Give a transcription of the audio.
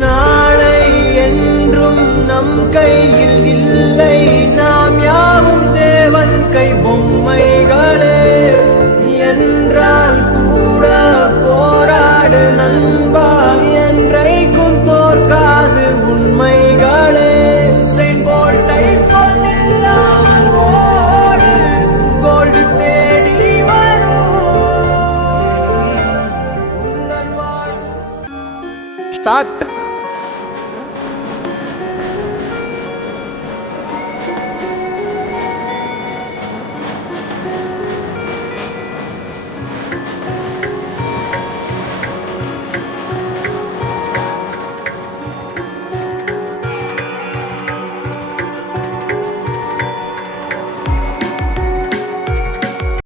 நாளை என்றும் நம் கையில் இல்லை, நாம் யாவும் தேவன் கை பொம்மைகளே. என்றால் கூட போராடு நண்பா, என்றைக்கும் தோற்காது உண்மைகளே. செங்கோட்டை கொள்ளாமல் ஓடு, கோல்டு தேடி வரும் உங்கள் வாழ்வு. ஸ்டார்ட்.